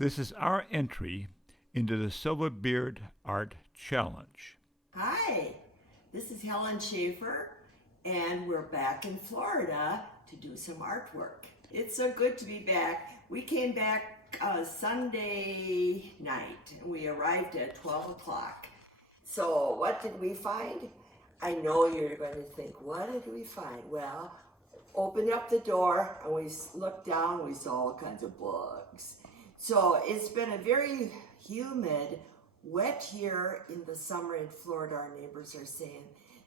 This is our entry into the Silverbeard Art Challenge. Hi, this is Helen Schaefer, and we're back in Florida to do some artwork. It's so good to be back. We came back Sunday night, and we arrived at 12 o'clock. So what did we find? I know you're going to think, what did we find? Well, opened up the door, and we looked down, we saw all kinds of bugs. So it's been a very humid, wet year in the summer in Florida. Our neighbors are saying,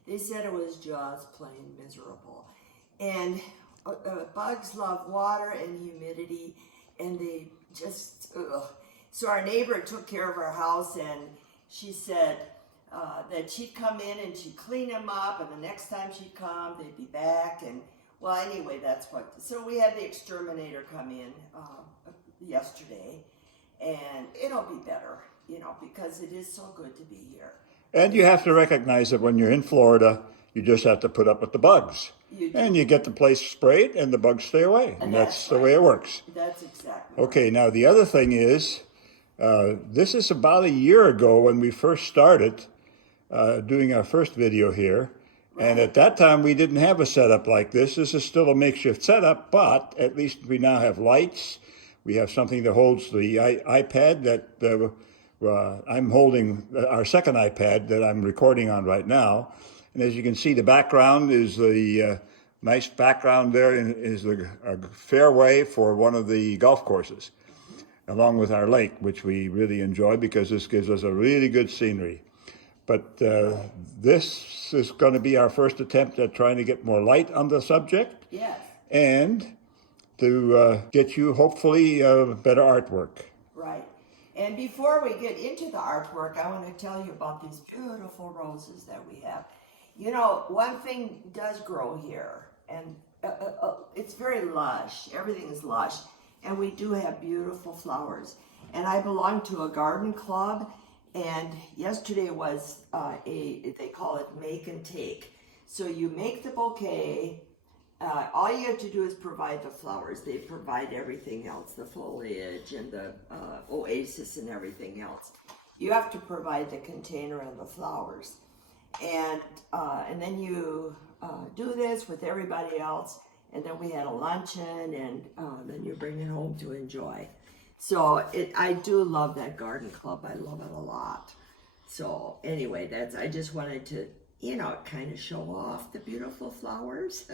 they said it was just plain miserable. And bugs love water and humidity, and they just, ugh. So our neighbor took care of our house, and she said that she'd come in and she'd clean them up, and the next time she'd come, they'd be back. And well, anyway, that's what, so we had the exterminator come in yesterday, and it'll be better, you know, because it is so good to be here. And you have to recognize that when you're in Florida, you just have to put up with the bugs. And you get the place sprayed and the bugs stay away. And that's the way it works. That's exactly Okay, now the other thing is, this is about a year ago when we first started doing our first video here. Right. And at that time, we didn't have a setup like this. This is still a makeshift setup, but at least we now have lights. We have something that holds the iPad that I'm holding, our second iPad that I'm recording on right now. And as you can see, the background is the nice background there is the fairway for one of the golf courses, along with our lake, which we really enjoy because this gives us a really good scenery. But this is going to be our first attempt at trying to get more light on the subject. Yes. And to get you, hopefully, better artwork. Right. And before we get into the artwork, I want to tell you about these beautiful roses that we have. You know, one thing does grow here, and it's very lush. Everything is lush. And we do have beautiful flowers. And I belong to a garden club, and yesterday was they call it make and take. So you make the bouquet. All you have to do is provide the flowers. They provide everything else, the foliage and the oasis and everything else. You have to provide the container and the flowers. And then you do this with everybody else. And then we had a luncheon, and then you bring it home to enjoy. So I do love that garden club. I love it a lot. So anyway, I just wanted to, you know, kind of show off the beautiful flowers.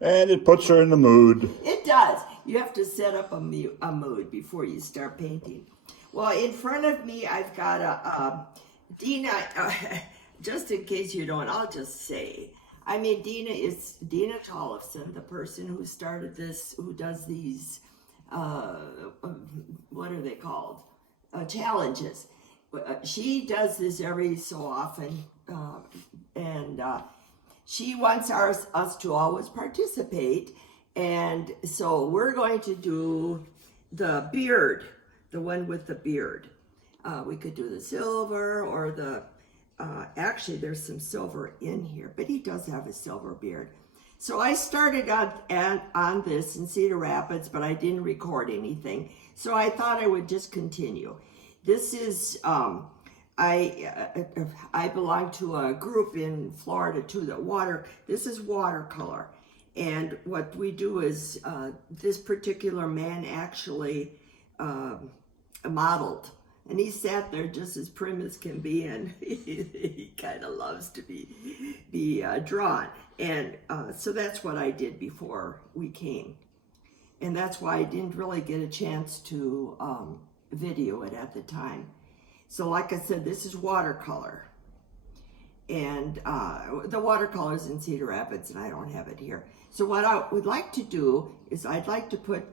And it puts her in the mood. It does. You have to set up a mood before you start painting. Well, in front of me, I've got a Dena, just in case you don't, I'll just say, I mean, Dena Tollefson, the person who started this, who does these, what are they called? Challenges. She does this every so often. And she wants us to always participate, and so we're going to do the beard, the one with the beard. We could do the silver or the, actually there's some silver in here, but he does have a silver beard. So I started on this in Cedar Rapids, but I didn't record anything, so I thought I would just continue. This is, I belong to a group in Florida too, this is watercolor. And what we do is, this particular man actually modeled. And he sat there just as prim as can be, and he kind of loves to be drawn. And so that's what I did before we came. And that's why I didn't really get a chance to video it at the time. So like I said, this is watercolor. And the watercolor's in Cedar Rapids, and I don't have it here. So what I would like to do is I'd like to put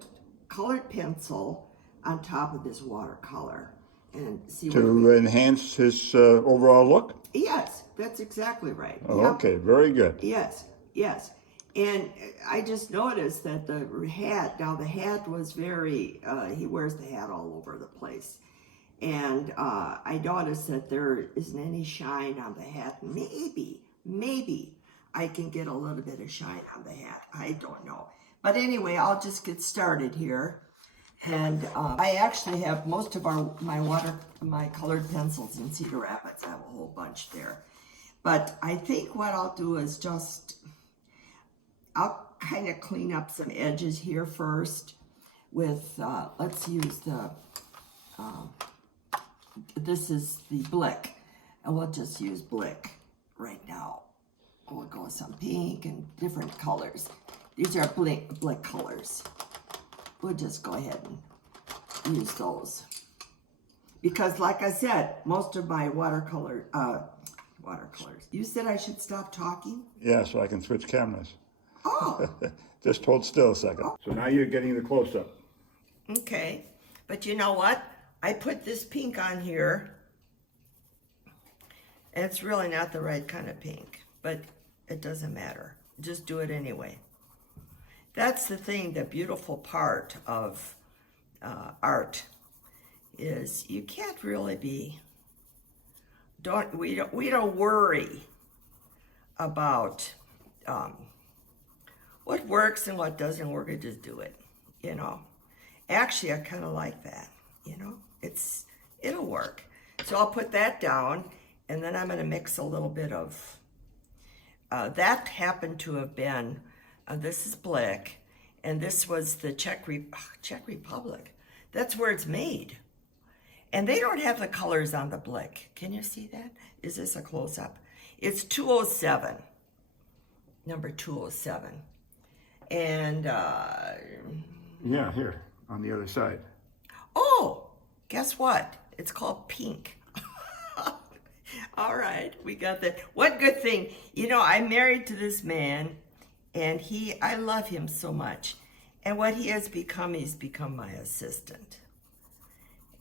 colored pencil on top of this watercolor and see to enhance his overall look? Yes, that's exactly right. Oh, yep. Okay, very good. Yes, yes. And I just noticed that the hat, now the hat was very, he wears the hat all over the place. And I noticed that there isn't any shine on the hat. Maybe I can get a little bit of shine on the hat. I don't know. But anyway, I'll just get started here. And I actually have most of my colored pencils in Cedar Rapids. I have a whole bunch there. But I think what I'll do is I'll kind of clean up some edges here first with, let's use this is the Blick. And we'll just use Blick right now. We'll go with some pink and different colors. These are Blick colors. We'll just go ahead and use those. Because like I said, most of my watercolors. You said I should stop talking? Yeah, so I can switch cameras. Oh. Just hold still a second. So now you're getting the close-up. Okay. But you know what? I put this pink on here. And it's really not the right kind of pink. But it doesn't matter. Just do it anyway. That's the thing, the beautiful part of art is you can't really be, we don't worry about what works and what doesn't work. I just do it, you know. Actually, I kind of like that, you know. It'll work. So I'll put that down, and then I'm going to mix a little bit of, that happened to have been, this is Blick, and this was the Czech Republic. That's where it's made. And they don't have the colors on the Blick. Can you see that? Is this a close-up? It's 207, number 207. And, yeah, here, on the other side. oh, guess what? It's called pink. All right, we got that. What good thing. You know, I'm married to this man, and I love him so much. And what he has become, he's become my assistant.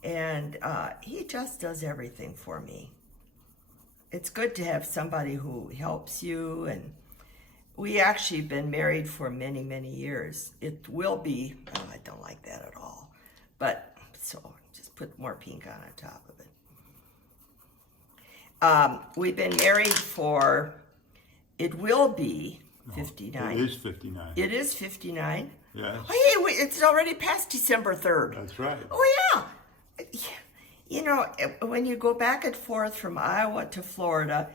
And he just does everything for me. It's good to have somebody who helps you. And we actually have been married for many, many years. It will be, oh, I don't like that at all. But, so just put more pink on top of it. We've been married for, it will be 59. It is 59. It is 59? Yes. Oh, hey, it's already past December 3rd. That's right. Oh, yeah. You know, when you go back and forth from Iowa to Florida,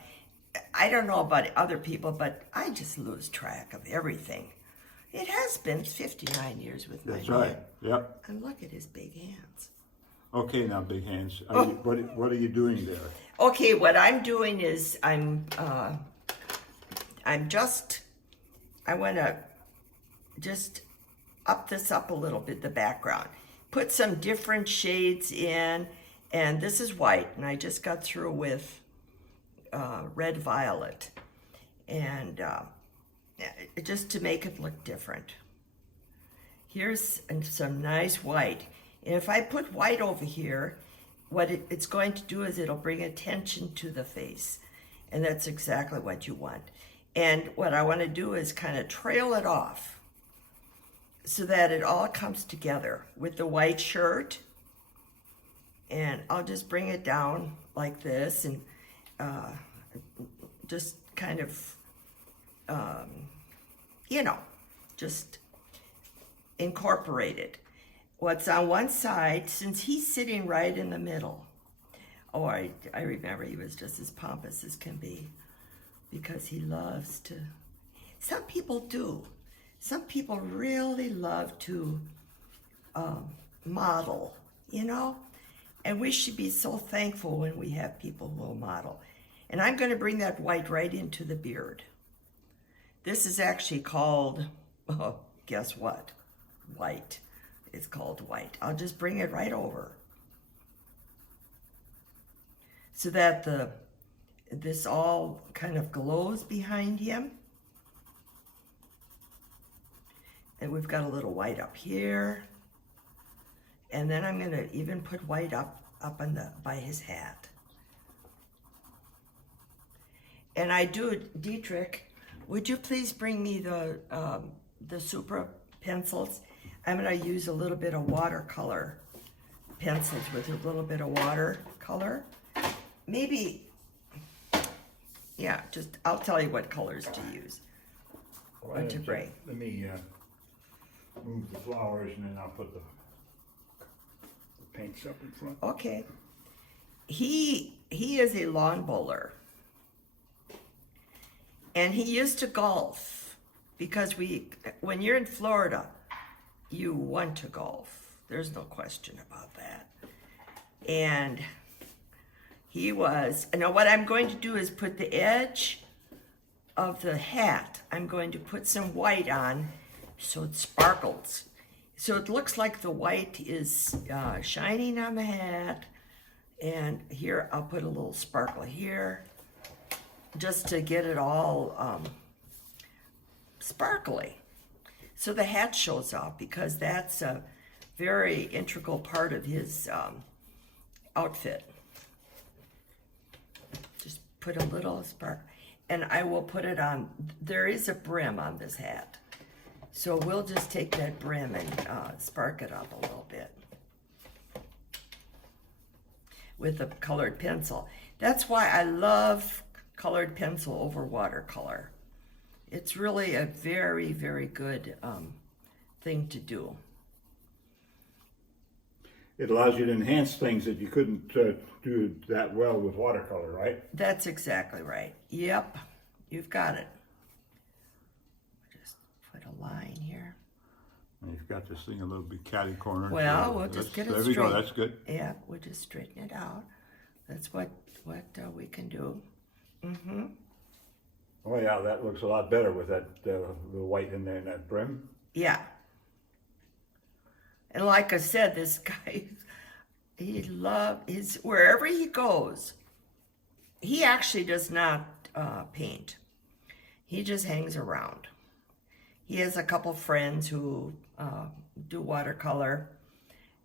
I don't know about other people, but I just lose track of everything. It has been 59 years with my man. That's right. Yep. And look at his big hands. Okay, now, big hands. What are you doing there? Okay, what I'm doing is I want to just up this up a little bit, the background. Put some different shades in, and this is white, and I just got through with red violet, and just to make it look different. Here's some nice white, and if I put white over here, what it's going to do is it'll bring attention to the face, and that's exactly what you want. And what I want to do is kind of trail it off so that it all comes together with the white shirt. And I'll just bring it down like this and just kind of, you know, just incorporate it. What's on one side, since he's sitting right in the middle. Oh, I remember he was just as pompous as can be because he loves to, some people do. Some people really love to model, you know? And we should be so thankful when we have people who will model. And I'm going to bring that white right into the beard. This is actually called, oh, guess what? White. It's called white. I'll just bring it right over so that this all kind of glows behind him. And we've got a little white up here. And then I'm going to even put white up on by his hat. And I do, Dietrich, would you please bring me the Supra pencils? I'm going to use a little bit of watercolor pencils with a little bit of watercolor. Maybe, yeah, just, I'll tell you what colors to use. What to bring. Let me move the flowers and then I'll put the paints up in front. Okay. He is a lawn bowler. And he used to golf because when you're in Florida, you want to golf. There's no question about that. And now what I'm going to do is put the edge of the hat, I'm going to put some white on so it sparkles. So it looks like the white is shining on the hat. And here, I'll put a little sparkle here just to get it all sparkly. So the hat shows off because that's a very integral part of his outfit. Just put a little spark, and I will put it on. There is a brim on this hat. So we'll just take that brim and spark it up a little bit with a colored pencil. That's why I love colored pencil over watercolor. It's really a very, very good thing to do. It allows you to enhance things that you couldn't do that well with watercolor, right? That's exactly right. Yep, you've got it. Just put a line here. And you've got this thing a little bit catty corner. Well, so we'll just get it there straight. we go, that's good. Yeah, we'll just straighten it out. That's what we can do. Mm-hmm. Oh yeah, that looks a lot better with that the white in there and that brim. Yeah. And like I said, this guy, wherever he goes, he actually does not paint. He just hangs around. He has a couple friends who do watercolor,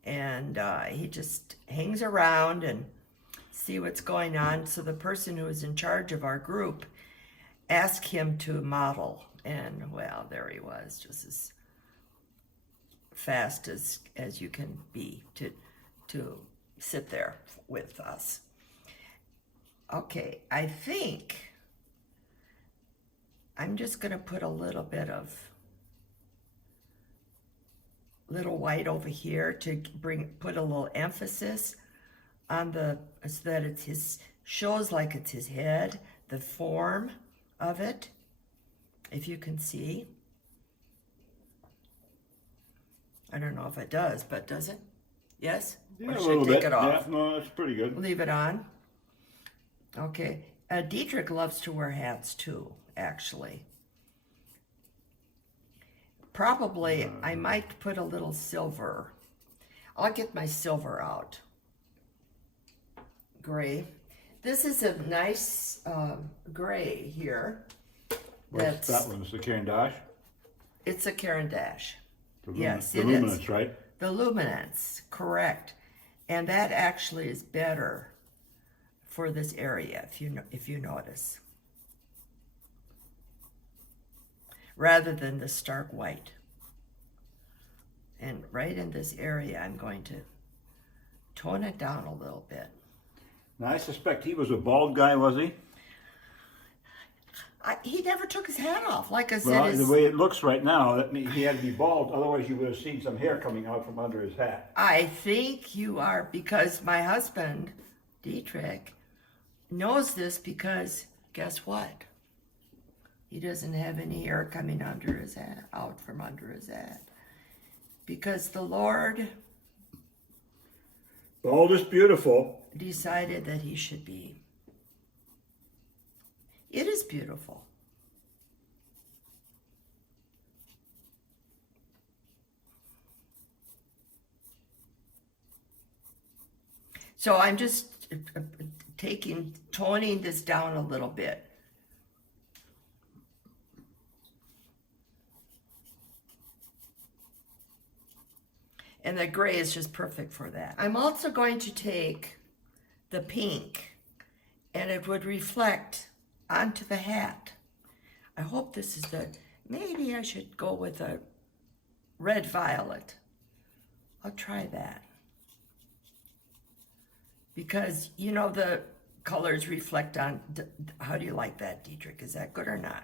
and he just hangs around and see what's going on. So the person who is in charge of our group asked him to model, and well, there he was, just as fast as you can be to sit there with us. Okay, I think I'm just going to put a little bit of little white over here to put a little emphasis on so that shows like it's his head, the form of it, if you can see. I don't know if it does, but does it? Yes? Yeah, or a should little I take bit. it off? Yeah, no, that's pretty good. Leave it on? Okay. Dietrich loves to wear hats too, actually. Probably, I might put a little silver. I'll get my silver out. Gray. This is a nice gray here. What's that one? It's the Caran dash? It's a Caran dash. The Yes, the it Luminance, is. right? The Luminance, correct. And that actually is better for this area, if you notice. Rather than the stark white. And right in this area, I'm going to tone it down a little bit. Now, I suspect he was a bald guy, was he? He never took his hat off. Like I said, Well, the way it looks right now, that means he had to be bald. Otherwise, you would have seen some hair coming out from under his hat. I think you are, because my husband, Dietrich, knows this, because guess what? He doesn't have any hair coming under his hat, out from under his hat. Because the Lord Bald is beautiful. decided that he should be. It is beautiful. So I'm just toning this down a little bit. And the gray is just perfect for that. I'm also going to take the pink, and it would reflect onto the hat. I hope this is maybe I should go with a red violet. I'll try that. Because, the colors reflect on, how do you like that, Dietrich? Is that good or not?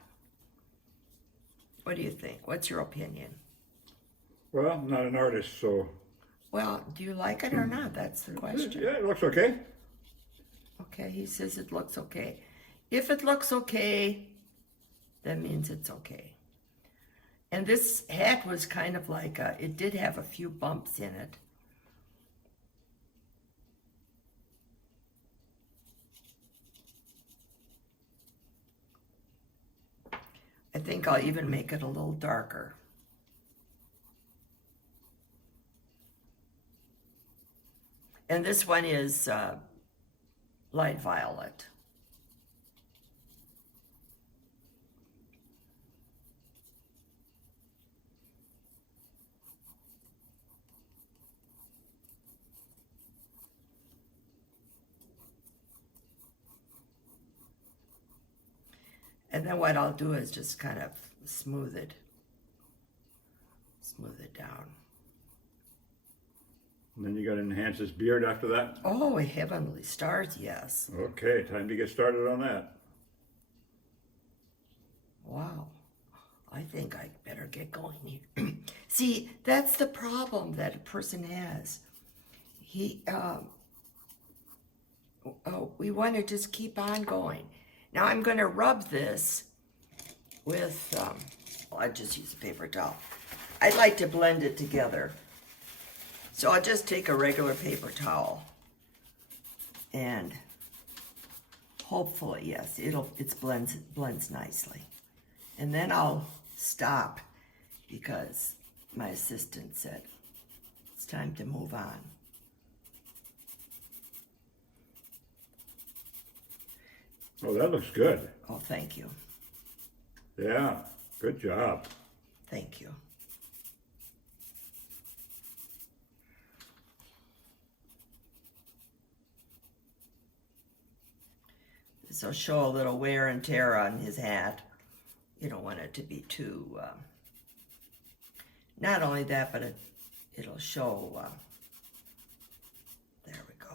What do you think? What's your opinion? Well, I'm not an artist, so Well, do you like it or not? That's the question. Yeah, it looks okay. Okay, he says it looks okay. If it looks okay, that means it's okay. And this hat was kind of like it did have a few bumps in it. I think I'll even make it a little darker. And this one is light violet. And then what I'll do is just kind of smooth it down. And then you got to enhance his beard after that? Oh, heavenly stars, yes. Okay, time to get started on that. Wow. I think I better get going here. See, that's the problem that a person has. We want to just keep on going. Now I'm going to rub this with, I just use a paper towel. I'd like to blend it together. So I'll just take a regular paper towel and hopefully, yes, it blends nicely. And then I'll stop because my assistant said it's time to move on. Oh, that looks good. Oh, thank you. Yeah, good job. Thank you. This will show a little wear and tear on his hat. You don't want it to be too, not only that, but it'll show, there we go.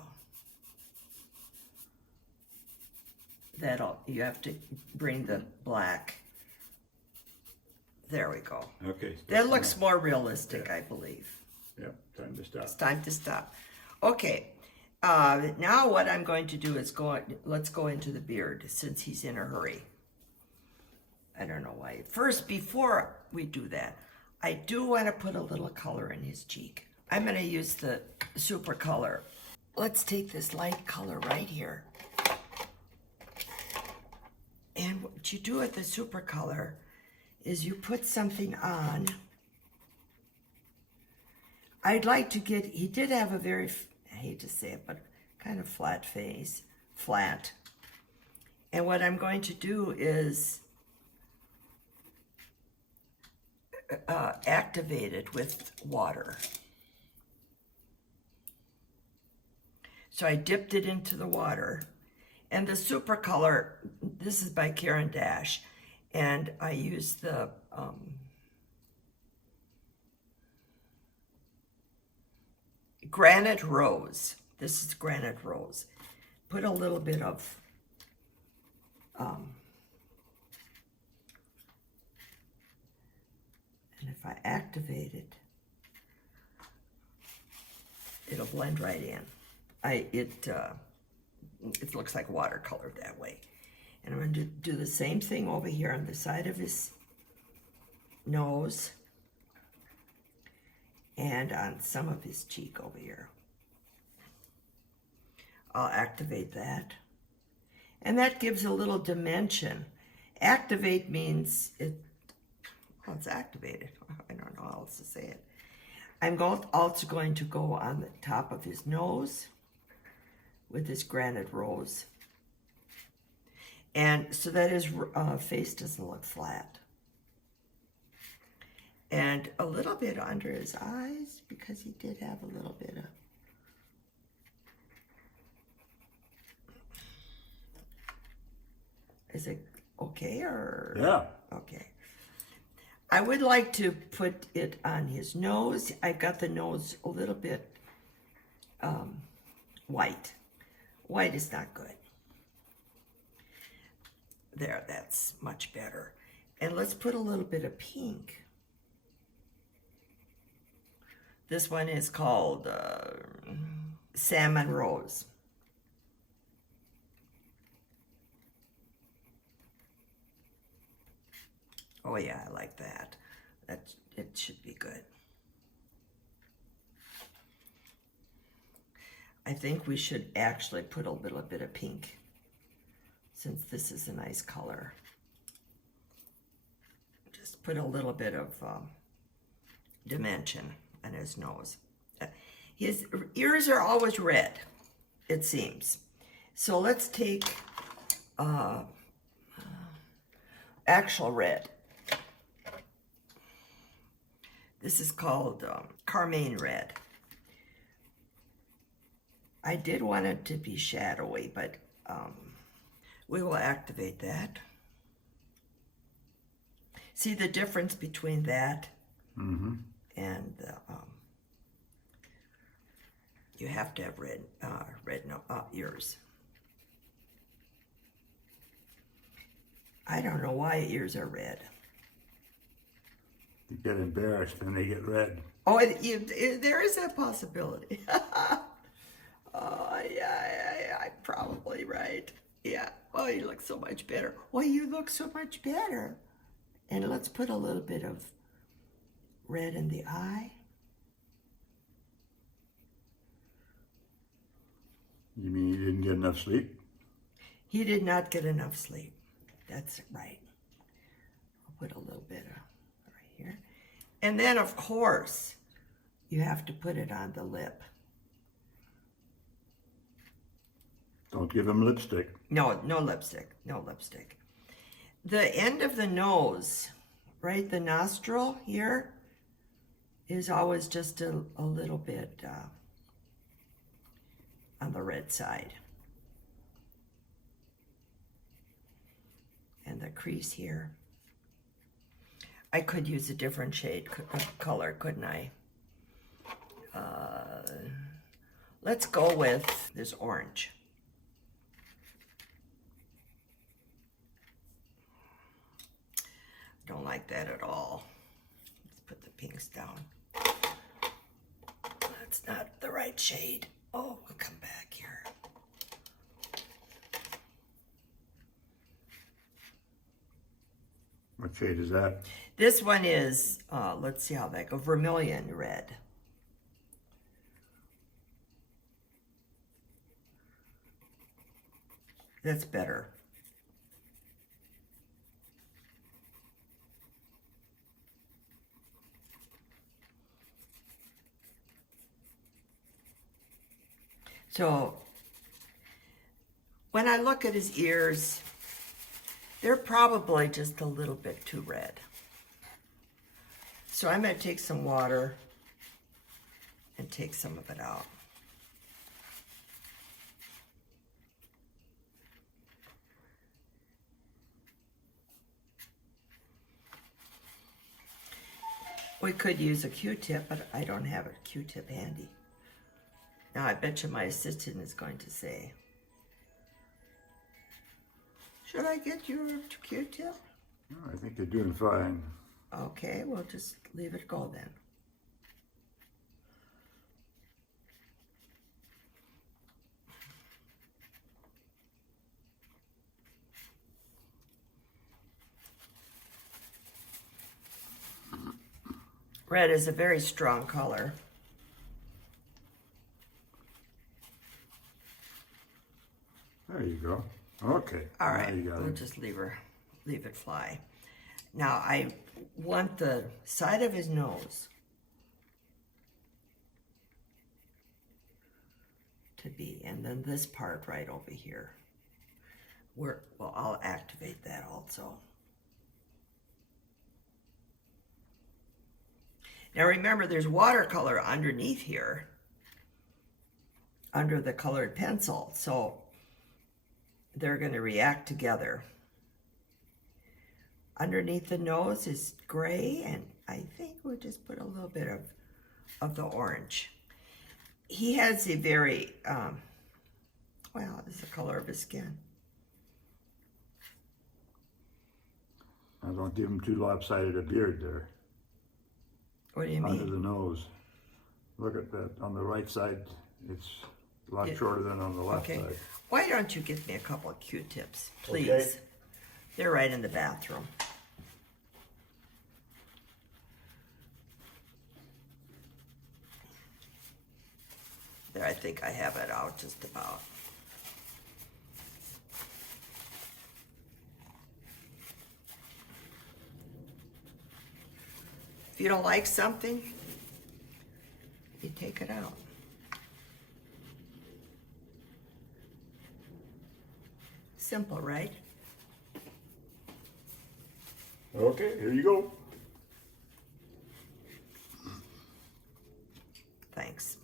You have to bring the black. There we go. Okay. That looks more realistic, I believe. Yep, time to stop. It's time to stop. Okay, now what I'm going to do is let's go into the beard since he's in a hurry. I don't know why. First, before we do that, I do want to put a little color in his cheek. I'm going to use the Supra color. Let's take this light color right here. And what you do with the Supra color is you put something on. I'd like to get, he did have a very, I hate to say it, but kind of flat face, flat. And what I'm going to do is activate it with water. So I dipped it into the water. And the Supra color, this is by Caran Dash, and I use the Granite Rose. This is Granite Rose. Put a little bit of and if I activate it, it'll blend right in. It looks like watercolor that way. And I'm going to do the same thing over here on the side of his nose and on some of his cheek over here. I'll activate that. And that gives a little dimension. Activate means it's activated. I don't know how else to say it. I'm also going to go on the top of his nose with this Granite Rose. And so that his face doesn't look flat. And a little bit under his eyes, because he did have a little bit of... Is it okay or... Yeah. Okay. I would like to put it on his nose. I got the nose a little bit white. White is not good. There, that's much better. And let's put a little bit of pink. This one is called Salmon Rose. Oh yeah, I like that. It should be good. I think we should actually put a little bit of pink, since this is a nice color. Just put a little bit of dimension on his nose. His ears are always red, it seems. So let's take actual red. This is called Carmine red. I did want it to be shadowy, but we will activate that. See the difference between that and the, you have to have red ears. I don't know why ears are red. You get embarrassed and they get red. Oh, there is that possibility. Oh, yeah, I'm probably right. Yeah. Oh, you look so much better. Well, you look so much better. And let's put a little bit of red in the eye. You mean he didn't get enough sleep? He did not get enough sleep. That's right. I'll put a little bit of right here. And then, of course, you have to put it on the lip. Don't give him lipstick. No, no lipstick. No lipstick. The end of the nose, right, the nostril here, is always just a little bit on the red side. And the crease here. I could use a different shade of color, couldn't I? Let's go with this orange. Don't like that at all. Let's put the pinks down. That's not the right shade. Oh, we'll come back here. What shade is that? This one is, let's see how that goes, vermilion red. That's better. So when I look at his ears, they're probably just a little bit too red. So I'm going to take some water and take some of it out. We could use a Q-tip, but I don't have a Q-tip handy. Now I bet you my assistant is going to say, should I get your Q-tip? No, I think you're doing fine. Okay, we'll just leave it go then. Red is a very strong color. There you go. Okay. All right, Now you got we'll it. just leave it fly. Now I want the side of his nose to be, and then this part right over here. Well, I'll activate that also. Now remember, there's watercolor underneath here, under the colored pencil, so they're going to react together. Underneath the nose is gray, and I think we'll just put a little bit of the orange. He has a very, well, this is the color of his skin. Now don't give him too lopsided a beard there. What do you Under mean? the nose. Look at that. On the right side, it's a lot shorter than on the left Okay. side. Why don't you give me a couple of Q-tips, please? Okay. They're right in the bathroom. There, I think I have it out just about. If you don't like something, you take it out. Simple, right? Okay, here you go. Thanks.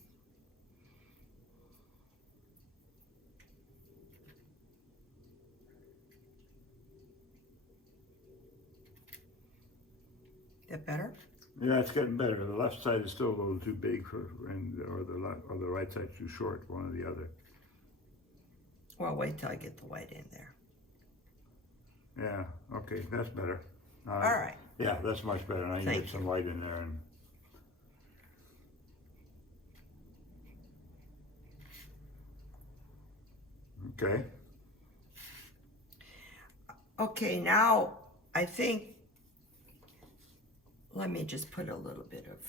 That better? Yeah, it's getting better. The left side is still a little too big or the right side too short, one or the other. Well, wait till I get the white in there. Yeah, okay, that's better. All right. Yeah, that's much better. Now you Thank get some white in there. Okay. Okay, now I think, let me just put a little bit of,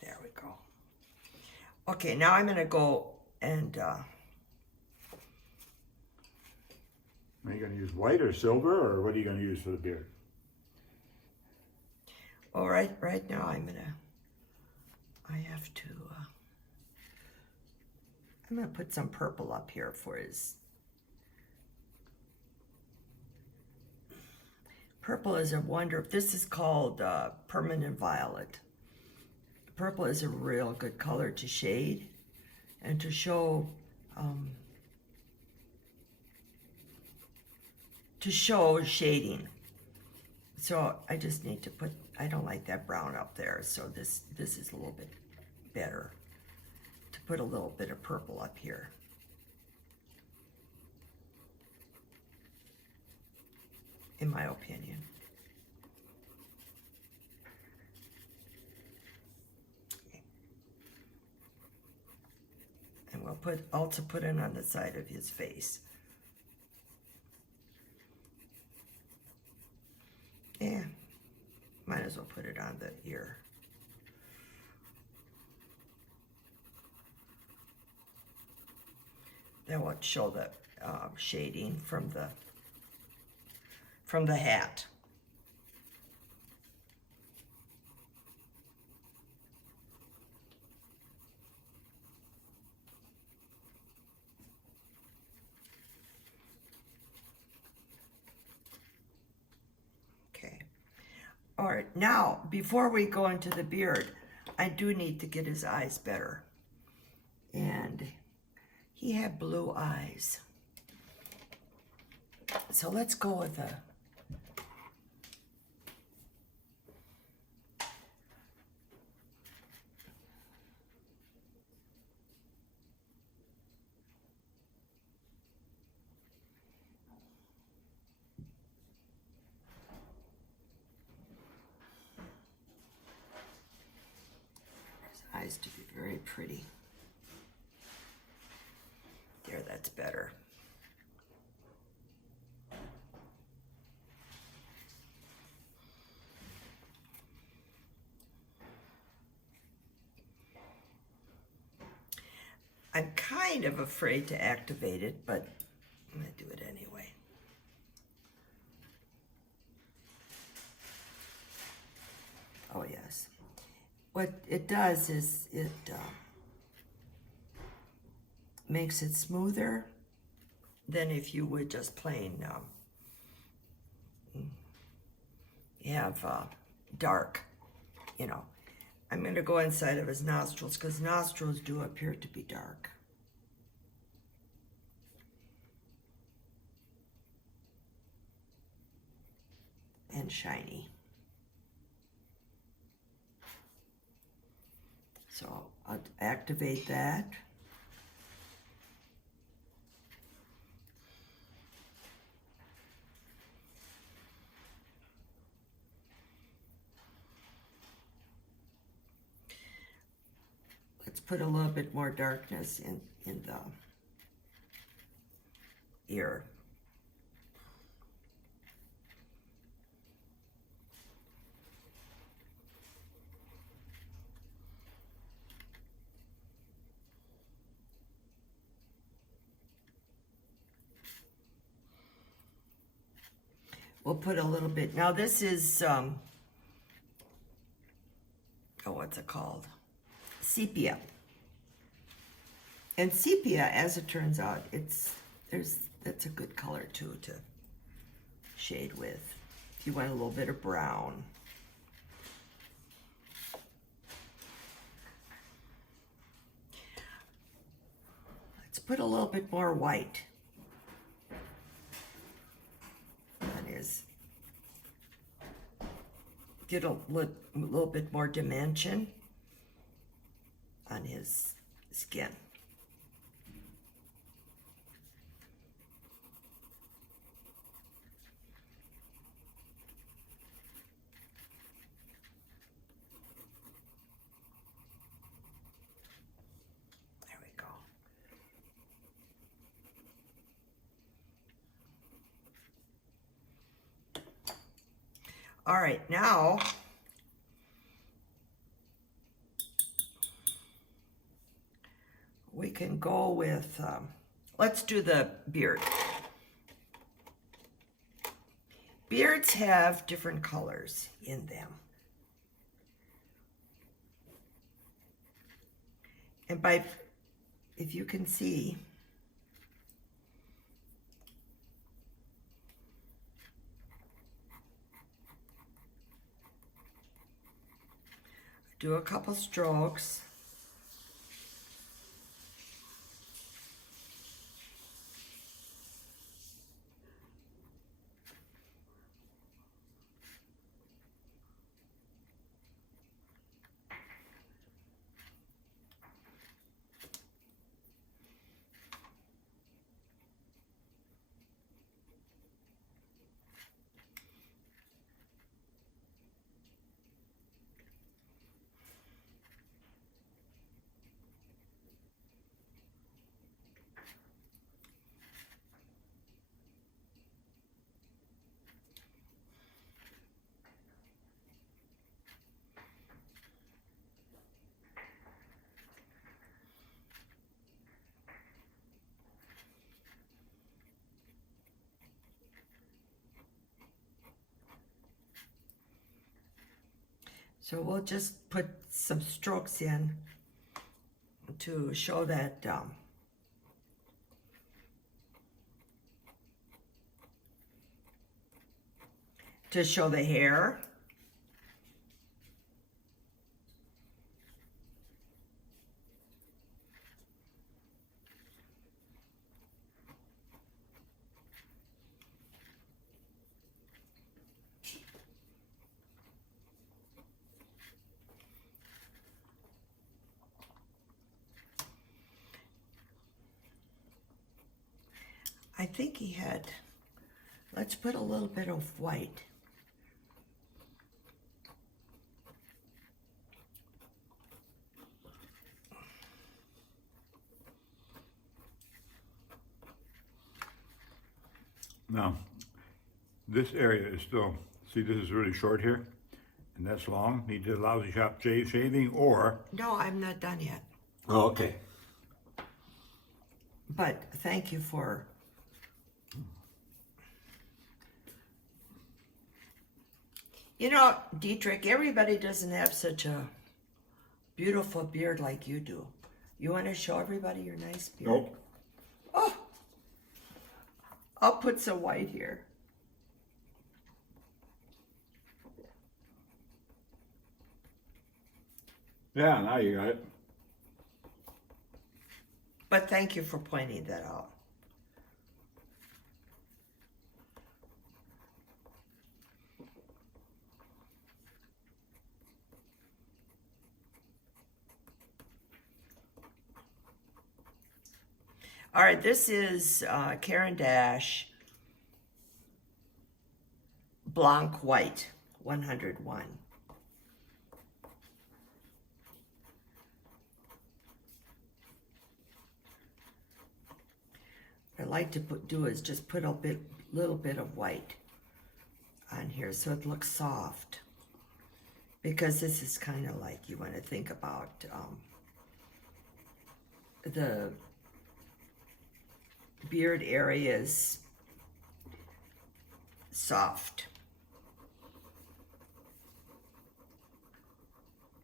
there we go. Okay, now I'm gonna go and, Are you going to use white or silver, or what are you going to use for the beard? well, right now I have to, I'm gonna put some purple up here for his, purple is a wonder. This is called permanent violet. Purple is a real good color to shade and to show shading. So I just need to put, I don't like that brown up there, so this is a little bit better to put a little bit of purple up here. In my opinion. Okay. And we'll also put it on the side of his face. Yeah, might as well put it on the ear. That will show the shading from the hat. Okay. All right, now, before we go into the beard, I do need to get his eyes better. And he had blue eyes. So let's go with a eyes to be very pretty. There, that's better. I'm kind of afraid to activate it, but I'm going to do it anyway. Oh, yes. What it does is it makes it smoother than if you would just plain have dark, you know. I'm going to go inside of his nostrils because nostrils do appear to be dark. And shiny. So I'll activate that. Let's put a little bit more darkness in the ear. We'll put a little bit, now this is, oh, what's it called? Sepia. And sepia, as it turns out, that's a good color too to shade with. If you want a little bit of brown. Let's put a little bit more white. Get a little bit more dimension on his skin. There we go. All right, now we can go with, let's do the beard. Beards have different colors in them. And if you can see, do a couple strokes. So we'll just put some strokes in to show that to show the hair. I think he had, let's put a little bit of white. Now, this area is still, see, this is really short here, and that's long. He did a lousy job shaving, or... No, I'm not done yet. Oh, okay. But thank you for... You know, Dietrich, everybody doesn't have such a beautiful beard like you do. You want to show everybody your nice beard? Nope. Oh! I'll put some white here. Yeah, now you got it. But thank you for pointing that out. All right, this is Caran Dash Blanc White 101. like to do is just put a little bit of white on here so it looks soft. Because this is kind of like, you want to think about the beard areas soft.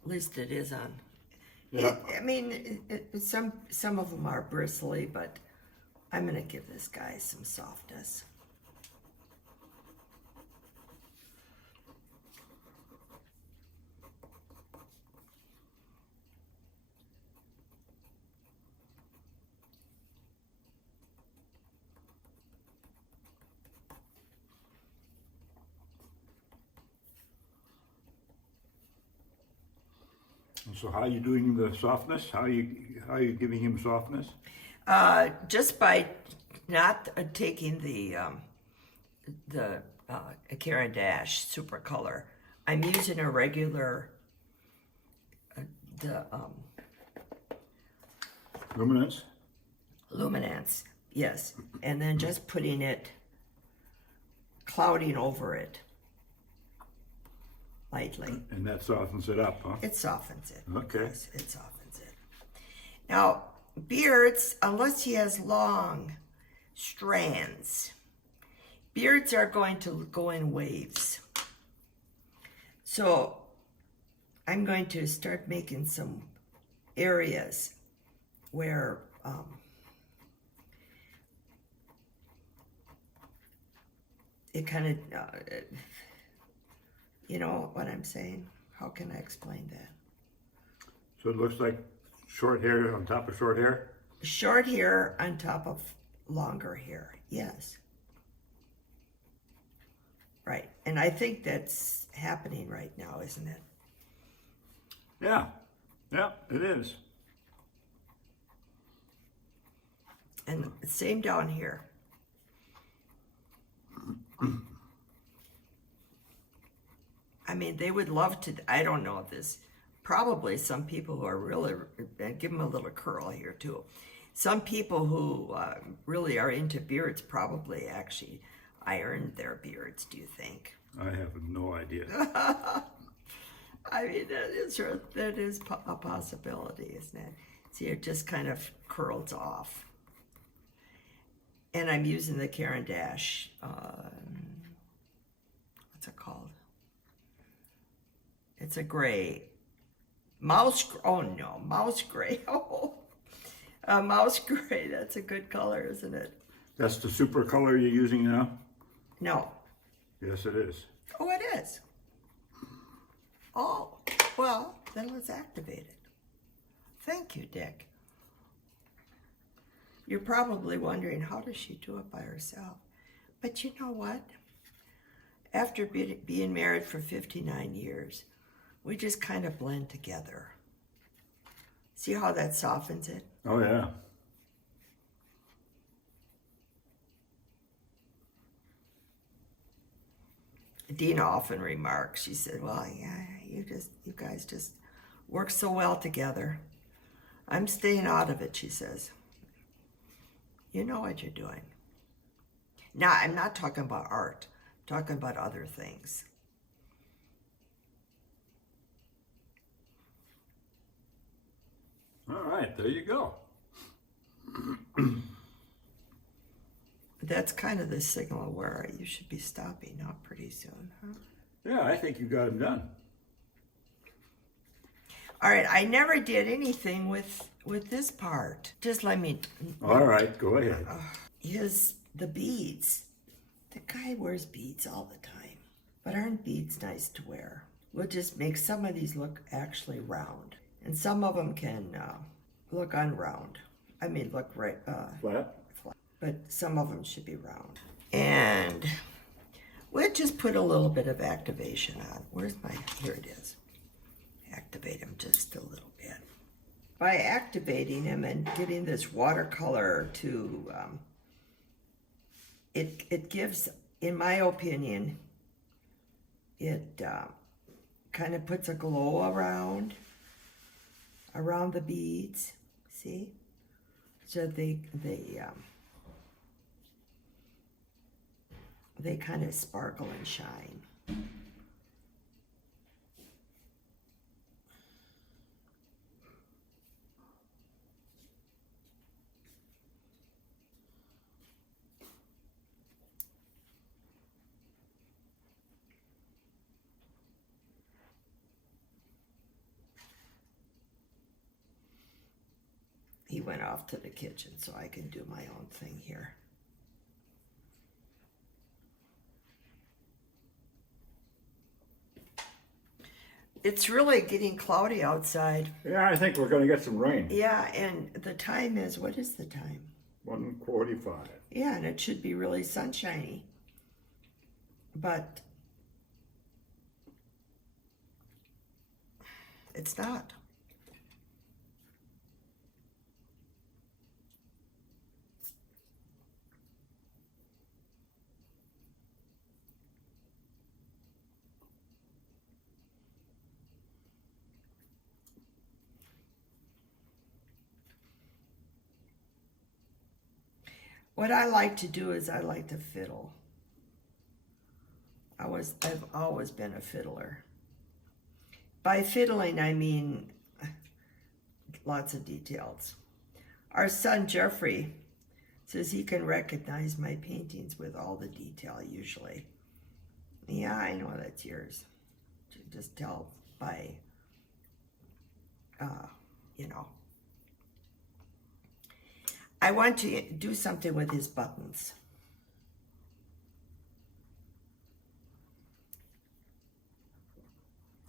At least it is on. Yeah. I mean, some of them are bristly, but I'm going to give this guy some softness. So how are you doing the softness? How are you giving him softness? Just by not taking the Caran Dash Supra Color. I'm using a regular Luminance? Luminance, yes, and then just putting it, clouding over it lightly. And that softens it up, huh? It softens it. Okay. Yes, it softens it. Now, beards, unless he has long strands, beards are going to go in waves. So I'm going to start making some areas where it kind of, you know what I'm saying? How can I explain that? So it looks like short hair on top of short hair? Short hair on top of longer hair, yes. Right, and I think that's happening right now, isn't it? Yeah, yeah, it is. And same down here. I mean, they would love to, I don't know if this, probably some people who are really, give them a little curl here too. Some people who really are into beards probably actually iron their beards, do you think? I have no idea. I mean, that is a possibility, isn't it? See, it just kind of curls off. And I'm using the Caran Dash, what's it called? It's a gray, mouse gray, oh, mouse gray, that's a good color, isn't it? That's the super color you're using now? No. Yes, it is. Oh, it is. Oh, well, then let's activate it. Thank you, Dick. You're probably wondering, how does she do it by herself? But you know what? After being married for 59 years, we just kind of blend together. See how that softens it? Oh, yeah. Dena often remarks, she said, well, yeah, you guys just work so well together. I'm staying out of it, she says. You know what you're doing. Now, I'm not talking about art. I'm talking about other things. All right, there you go. That's kind of the signal where you should be stopping up pretty soon, huh? Yeah, I think you got him done. All right, I never did anything with this part. Just let me... All right, go ahead. The beads. The guy wears beads all the time. But aren't beads nice to wear? We'll just make some of these look actually round. And some of them can look unround. I mean, look right... Flat? But some of them should be round. And we'll just put a little bit of activation on. Where's my... Here it is. Activate him just a little bit. By activating him and getting this watercolor to... It gives, in my opinion, it kind of puts a glow around the beads, see? So they kind of sparkle and shine. He went off to the kitchen, so I can do my own thing here. It's really getting cloudy outside. Yeah, I think we're going to get some rain. Yeah, and the time is, what is the time? 1:45. Yeah, and it should be really sunshiny. But it's not. What I like to do is I like to fiddle. I've always been a fiddler. By fiddling, I mean lots of details. Our son Jeffrey says he can recognize my paintings with all the detail usually. Yeah, I know that's yours. You just tell by, you know. I want to do something with his buttons.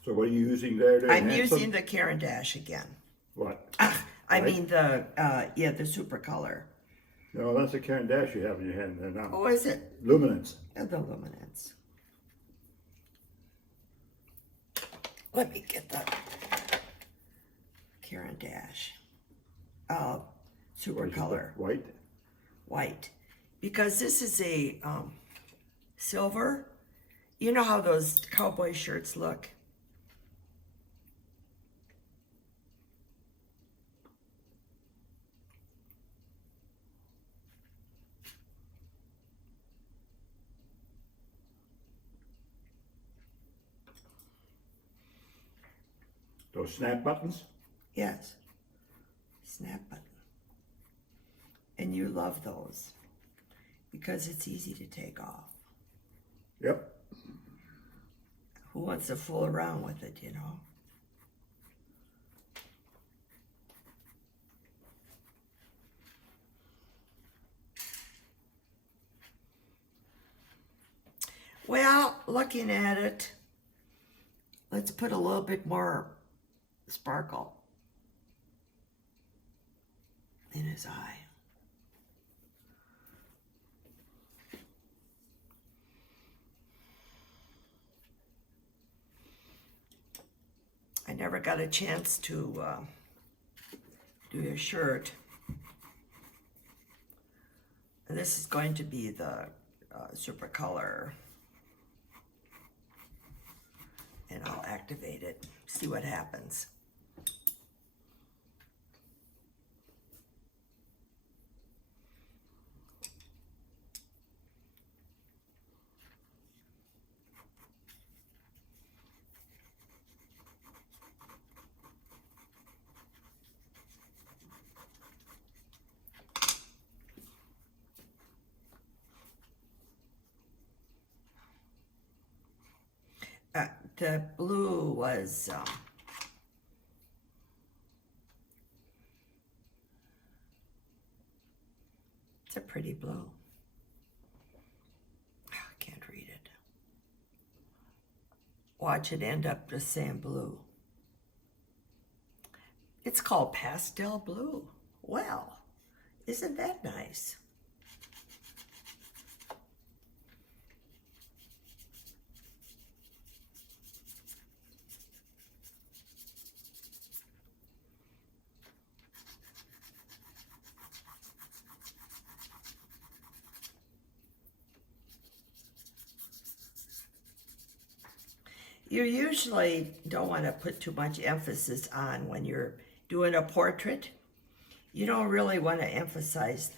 So what are you using there to I'm enhance using them? the Caran dash again. What? I mean the Supra Color. No, that's a Caran dash you have in your hand there now. Oh, is it? Luminance. The Luminance. Let me get the Caran dash. Supra Color. White. White. Because this is a silver. You know how those cowboy shirts look? Those snap buttons. Yes. Snap button. And you love those because it's easy to take off. Yep. Who wants to fool around with it, you know? Well, looking at it, let's put a little bit more sparkle in his eye. I never got a chance to do your shirt. And this is going to be the Supra Color. And I'll activate it, see what happens. The blue was it's a pretty blue. I can't read it. Watch it end up just saying blue. It's called pastel blue. Well, isn't that nice? You usually don't want to put too much emphasis on when you're doing a portrait. You don't really want to emphasize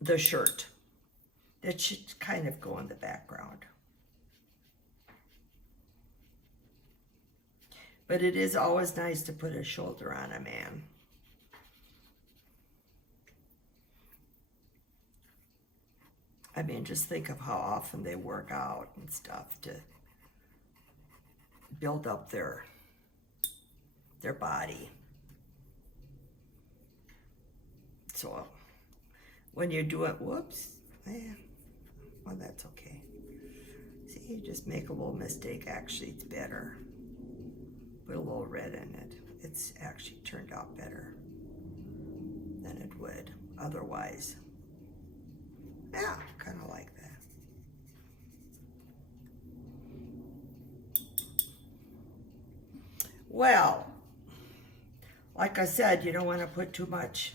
the shirt that should kind of go in the background. But it is always nice to put a shoulder on a man. I mean, just think of how often they work out and stuff to build up their body. So when you do it, whoops, well, that's okay. See, you just make a little mistake. Actually, it's better. Put a little red in it. It's actually turned out better than it would otherwise. Yeah, kind of like that. Well, like I said, you don't want to put too much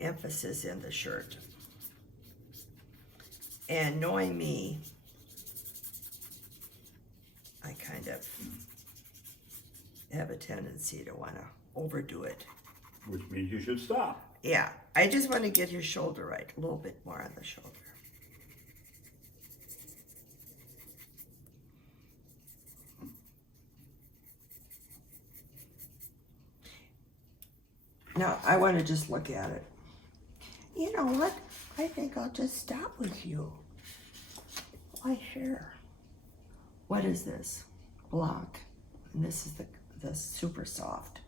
emphasis in the shirt. And knowing me, I kind of have a tendency to want to overdo it. Which means you should stop. Yeah, I just want to get your shoulder right, a little bit more on the shoulder. Now, I want to just look at it. You know what? I think I'll just stop with you. Why here? What is this? Blanc. And this is the Super Soft.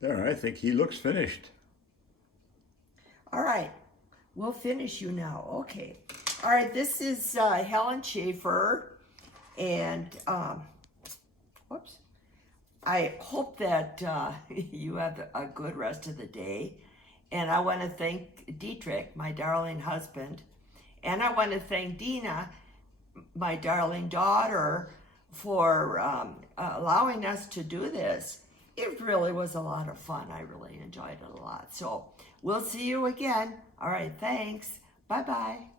There, I think he looks finished. All right, we'll finish you now. Okay. All right, this is Helen Schaefer, and whoops. I hope that you have a good rest of the day, and I want to thank Dietrich, my darling husband, and I want to thank Dena, my darling daughter, for allowing us to do this. It really was a lot of fun. I really enjoyed it a lot. So we'll see you again. All right, thanks. Bye-bye.